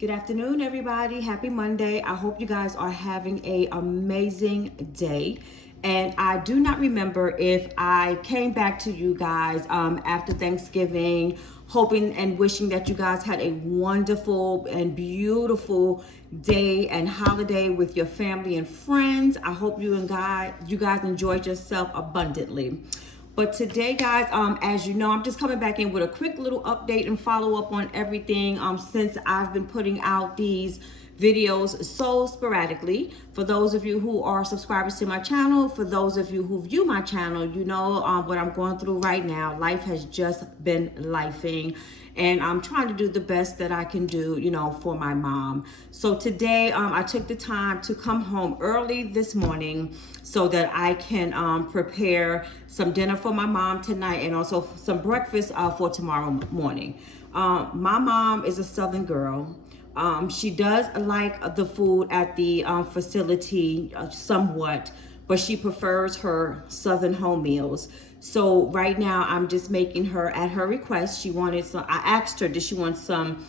Good afternoon, everybody. Happy Monday. I hope you guys are having an amazing day. And I do not remember if I came back to you guys after Thanksgiving, hoping and wishing that you guys had a wonderful and beautiful day and holiday with your family and friends. I hope you guys enjoyed yourself abundantly. But today, guys, as you know, I'm just coming back in with a quick little update and follow up on everything since I've been putting out these videos so sporadically. For those of you who are subscribers to my channel, for those of you who view my channel, you know what I'm going through right now. Life has just been lifing, and I'm trying to do the best that I can do, you know, for my mom. So today, I took the time to come home early this morning so that I can prepare some dinner for my mom tonight and also some breakfast for tomorrow morning. My mom is a Southern girl. She does like the food at the facility somewhat, but she prefers her Southern home meals. So right now I'm just making her, at her request, she wanted some, I asked her, did she want some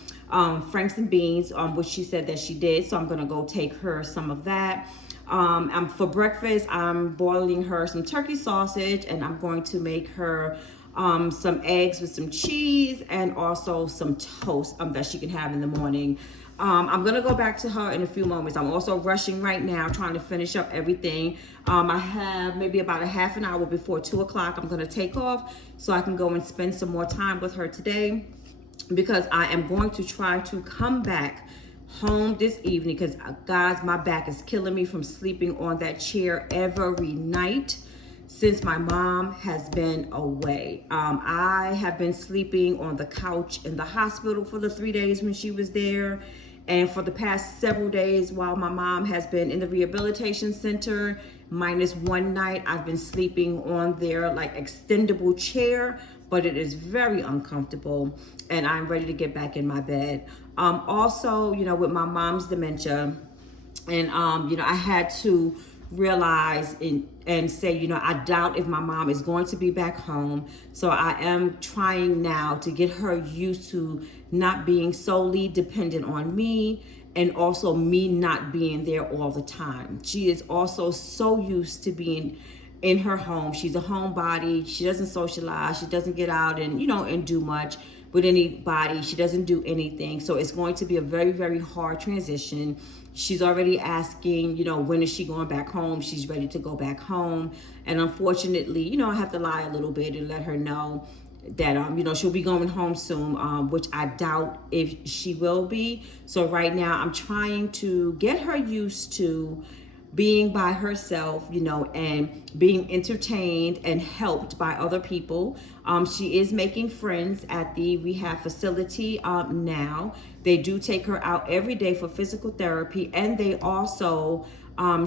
franks and beans, which she said that she did. So I'm gonna go take her some of that. For breakfast, I'm boiling her some turkey sausage, and I'm going to make her some eggs with some cheese and also some toast that she can have in the morning. I'm gonna go back to her in a few moments. I'm also rushing right now, trying to finish up everything. I have maybe about a half an hour before 2 o'clock. I'm gonna take off so I can go and spend some more time with her today, because I am going to try to come back home this evening, because guys, my back is killing me from sleeping on that chair every night since my mom has been away. I have been sleeping on the couch in the hospital for the 3 days when she was there. And for the past several days while my mom has been in the rehabilitation center, minus one night, I've been sleeping on their like extendable chair, but it is very uncomfortable and I'm ready to get back in my bed. Also, you know, with my mom's dementia, and you know, I had to realize and say, you know, I doubt if my mom is going to be back home. So I am trying now to get her used to not being solely dependent on me, and also me not being there all the time. She is also so used to being in her home. She's a homebody. She doesn't socialize. She doesn't get out and, you know, and do much with anybody. She doesn't do anything. So it's going to be a very, very hard transition. She's already asking, you know, when is she going back home? She's ready to go back home. And unfortunately, you know, I have to lie a little bit and let her know that, you know, she'll be going home soon, which I doubt if she will be. So right now I'm trying to get her used to being by herself, you know, and being entertained and helped by other people. She is making friends at the rehab facility now. They do take her out every day for physical therapy, and they also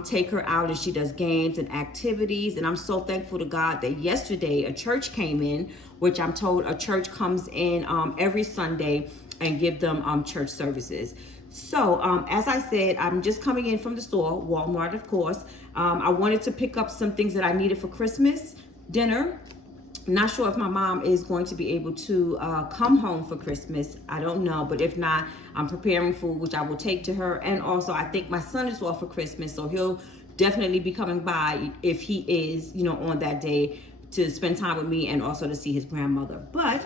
take her out and she does games and activities. And I'm so thankful to God that yesterday a church came in, which I'm told a church comes in every Sunday and give them church services. So, as I said, I'm just coming in from the store, Walmart, of course. I wanted to pick up some things that I needed for Christmas dinner. Not sure if my mom is going to be able to come home for Christmas. I don't know, but if not, I'm preparing food, which I will take to her. And also, I think my son is off for Christmas, so he'll definitely be coming by if he is, you know, on that day to spend time with me and also to see his grandmother. But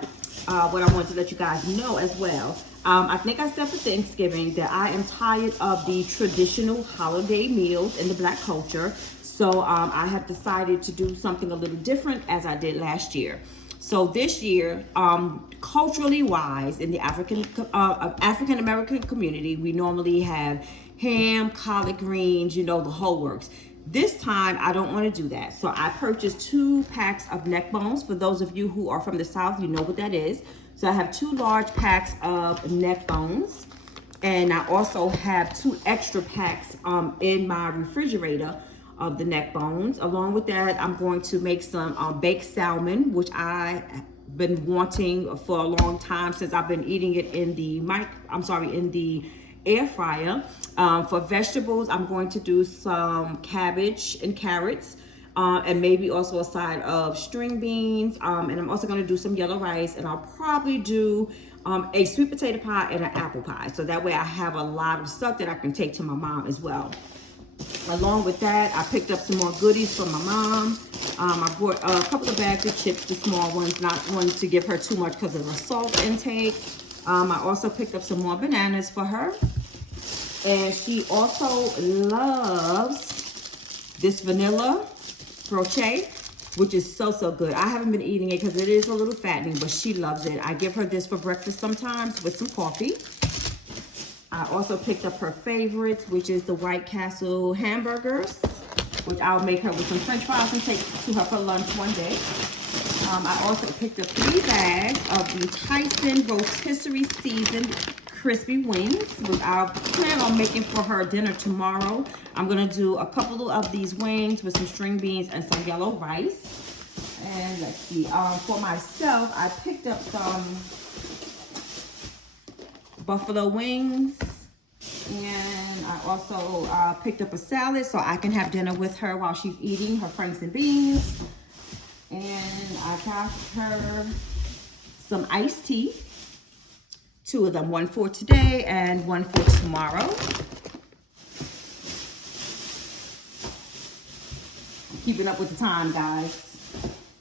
what I want to let you guys know as well, I think I said for Thanksgiving that I am tired of the traditional holiday meals in the Black culture. So I have decided to do something a little different as I did last year. So this year, culturally wise, in the African American community, we normally have ham, collard greens, you know, the whole works. This time, I don't want to do that. So I purchased 2 packs of neck bones. For those of you who are from the South, you know what that is. So I have 2 large packs of neck bones. And I also have 2 extra packs in my refrigerator of the neck bones. Along with that, I'm going to make some baked salmon, which I've been wanting for a long time since I've been eating it in the in the air fryer. For vegetables, I'm going to do some cabbage and carrots, and maybe also a side of string beans. And I'm also going to do some yellow rice, and I'll probably do a sweet potato pie and an apple pie. So that way I have a lot of stuff that I can take to my mom as well. Along with that, I picked up some more goodies for my mom. I bought a couple of bags of chips, the small ones, not ones to give her too much because of the salt intake. I also picked up some more bananas for her. And she also loves this vanilla broche, which is so good. I haven't been eating it because it is a little fattening, but she loves it. I give her this for breakfast sometimes with some coffee. I also picked up her favorites, which is the White Castle hamburgers, which I'll make her with some french fries and take to her for lunch one day. I also picked up 3 bags of the Tyson rotisserie seasoned crispy wings, which I'll plan on making for her dinner tomorrow. I'm gonna do a couple of these wings with some string beans and some yellow rice. And let's see, for myself, I picked up some buffalo wings, and I also picked up a salad so I can have dinner with her while she's eating her franks and beans. And I got her some iced tea, 2 of them, one for today and one for tomorrow. Keeping up with the time, guys.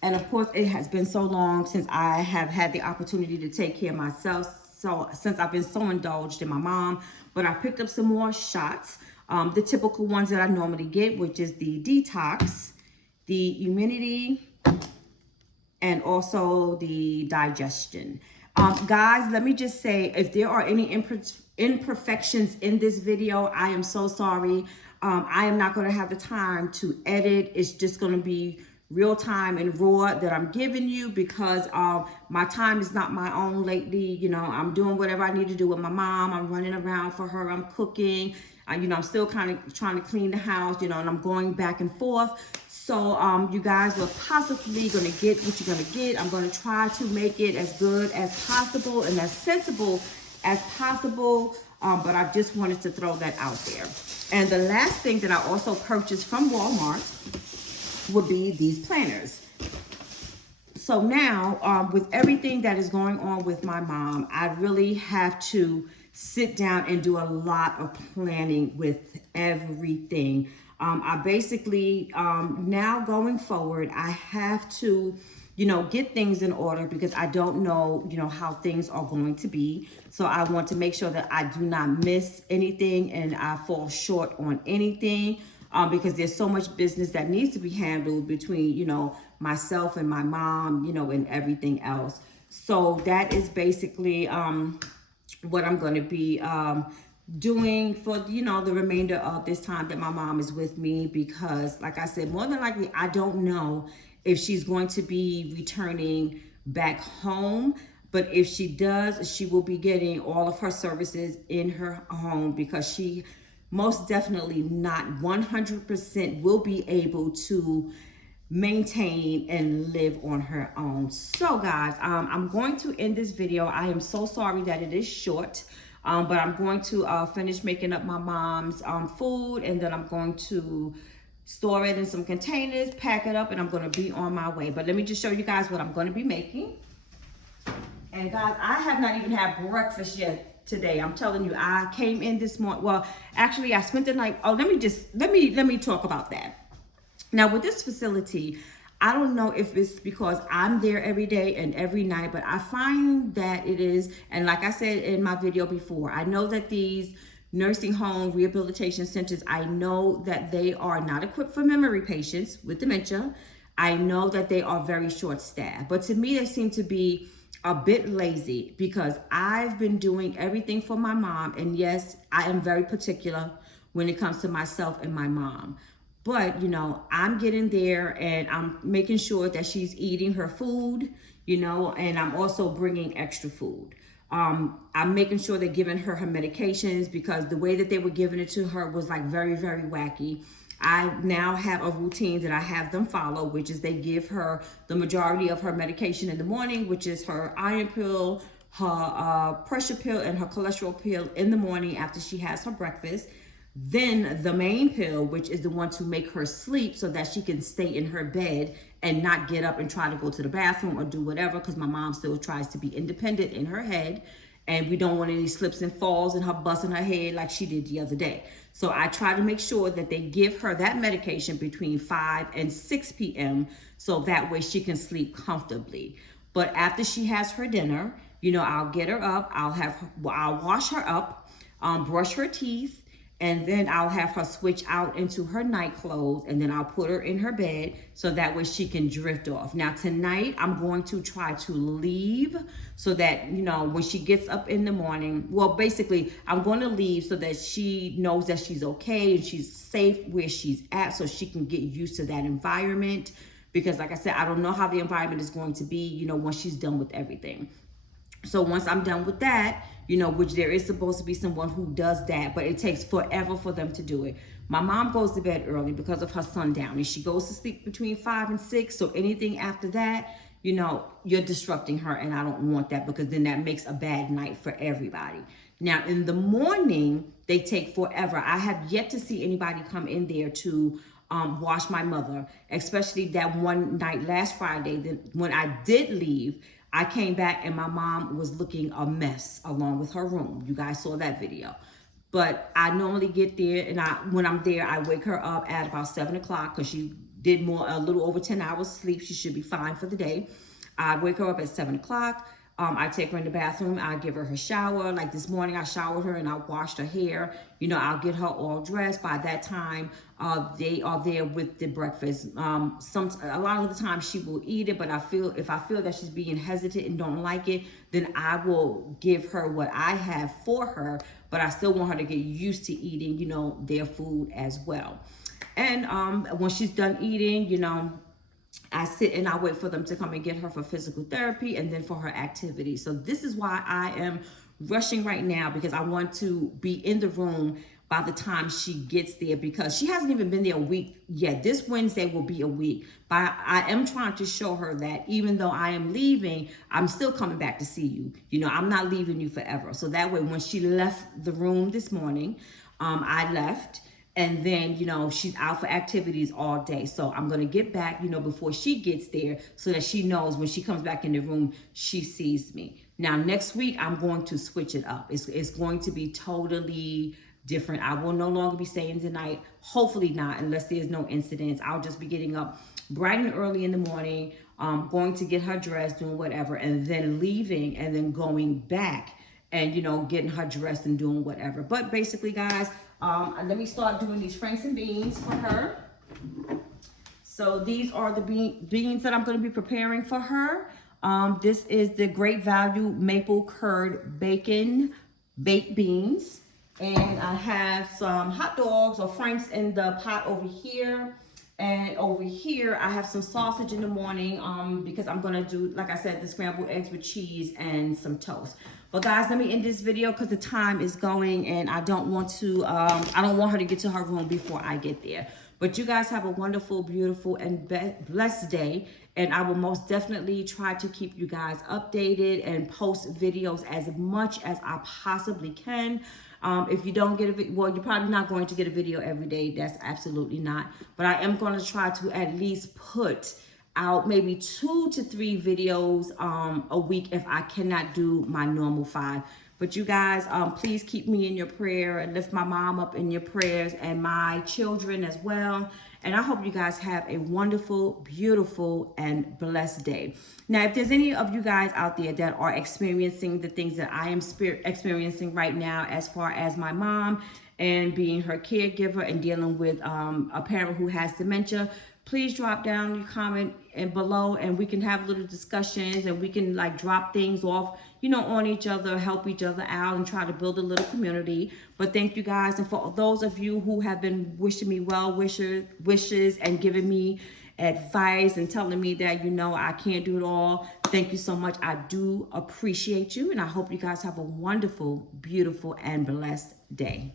And of course, it has been so long since I have had the opportunity to take care of myself. So since I've been so indulged in my mom, but I picked up some more shots, the typical ones that I normally get, which is the detox, the immunity, and also the digestion. Guys, let me just say, if there are any imperfections in this video, I am so sorry. I am not going to have the time to edit. It's just going to be real time and raw that I'm giving you because my time is not my own lately. You know, I'm doing whatever I need to do with my mom. I'm running around for her. I'm cooking. You know, I'm still kind of trying to clean the house, you know, and I'm going back and forth. So you guys are possibly going to get what you're going to get. I'm going to try to make it as good as possible and as sensible as possible. But I just wanted to throw that out there. And the last thing that I also purchased from Walmart would be these planners. So now with everything that is going on with my mom, I really have to sit down and do a lot of planning with everything. I basically, now going forward, I have to, you know, get things in order because I don't know, you know, how things are going to be. So I want to make sure that I do not miss anything and I fall short on anything. Because there's so much business that needs to be handled between, you know, myself and my mom, you know, and everything else. So that is basically what I'm going to be doing for, you know, the remainder of this time that my mom is with me. Because like I said, more than likely, I don't know if she's going to be returning back home. But if she does, she will be getting all of her services in her home because she most definitely not 100% will be able to maintain and live on her own. So guys, I'm going to end this video. I am so sorry that it is short, but I'm going to finish making up my mom's food, and then I'm going to store it in some containers, pack it up, and I'm going to be on my way. But let me just show you guys what I'm going to be making. And guys, I have not even had breakfast yet today. I'm telling you, I came in this morning. Well, actually, I spent the night. Oh, let me talk about that. Now, with this facility, I don't know if it's because I'm there every day and every night, but I find that it is, and like I said in my video before, I know that these nursing home rehabilitation centers, I know that they are not equipped for memory patients with dementia. I know that they are very short-staffed, but to me, they seem to be a bit lazy because I've been doing everything for my mom. And yes, I am very particular when it comes to myself and my mom. But, you know, I'm getting there and I'm making sure that she's eating her food, you know, and I'm also bringing extra food. I'm making sure they're giving her medications because the way that they were giving it to her was like very, very wacky. I now have a routine that I have them follow, which is they give her the majority of her medication in the morning, which is her iron pill, her pressure pill, and her cholesterol pill in the morning after she has her breakfast. Then the main pill, which is the one to make her sleep so that she can stay in her bed and not get up and try to go to the bathroom or do whatever, because my mom still tries to be independent in her head. And we don't want any slips and falls and her busting her head like she did the other day. So I try to make sure that they give her that medication between 5 and 6 p.m. so that way she can sleep comfortably. But after she has her dinner, you know, I'll get her up, I'll wash her up, brush her teeth, and then I'll have her switch out into her night clothes, and then I'll put her in her bed so that way she can drift off. Now tonight, I'm going to try to leave so that, you know, when she gets up in the morning, well, basically, I'm going to leave so that she knows that she's okay and she's safe where she's at so she can get used to that environment. Because like I said, I don't know how the environment is going to be, you know, once she's done with everything. So once I'm done with that, you know, which there is supposed to be someone who does that, but it takes forever for them to do it. My mom goes to bed early because of her sundown, and she goes to sleep between 5 and 6. So anything after that, you know, you're disrupting her, and I don't want that, because then that makes a bad night for everybody. Now in the morning, they take forever. I have yet to see anybody come in there to wash my mother, especially that one night last Friday when I did leave. I came back and my mom was looking a mess along with her room. You guys saw that video. But I normally get there, and when I'm there, I wake her up at about 7 o'clock because she did a little over 10 hours sleep. She should be fine for the day. I wake her up at 7 o'clock. I take her in the bathroom. I give her her shower. Like this morning, I showered her and I washed her hair. You know, I'll get her all dressed. By that time, they are there with the breakfast. A lot of the time she will eat it, but if I feel that she's being hesitant and don't like it, then I will give her what I have for her. But I still want her to get used to eating, you know, their food as well. And when she's done eating, you know, I sit and I wait for them to come and get her for physical therapy and then for her activity. So this is why I am rushing right now, because I want to be in the room by the time she gets there, because she hasn't even been there a week yet. This Wednesday will be a week. But I am trying to show her that even though I am leaving, I'm still coming back to see you. You know, I'm not leaving you forever. So that way, when she left the room this morning, I left. And then, you know, she's out for activities all day. So I'm going to get back, you know, before she gets there so that she knows when she comes back in the room, she sees me. Now, next week, I'm going to switch it up. It's going to be totally different. I will no longer be staying tonight. Hopefully not, unless there's no incidents. I'll just be getting up bright and early in the morning, going to get her dressed, doing whatever, and then leaving and then going back and, you know, getting her dressed and doing whatever. But basically, guys, let me start doing these franks and beans for her. So these are the beans that I'm going to be preparing for her. This is the Great Value Maple Curd Bacon Baked Beans. And I have some hot dogs or franks in the pot over here. And over here, I have some sausage in the morning because I'm going to do, like I said, the scrambled eggs with cheese and some toast. But guys, let me end this video because the time is going and I don't want her to get to her room before I get there. But you guys have a wonderful, beautiful, and blessed day. And I will most definitely try to keep you guys updated and post videos as much as I possibly can. If you don't get a video, well, you're probably not going to get a video every day. That's absolutely not. But I am going to try to at least put out maybe 2 to 3 videos a week if I cannot do my normal 5. But you guys, please keep me in your prayer and lift my mom up in your prayers and my children as well. And I hope you guys have a wonderful, beautiful, and blessed day. Now, if there's any of you guys out there that are experiencing the things that I am experiencing right now, as far as my mom and being her caregiver and dealing with a parent who has dementia, please drop down your comment and below and we can have little discussions and we can like drop things off, you know, on each other, help each other out and try to build a little community. But thank you guys. And for those of you who have been wishing me well wishes and giving me advice and telling me that, you know, I can't do it all. Thank you so much. I do appreciate you. And I hope you guys have a wonderful, beautiful, and blessed day.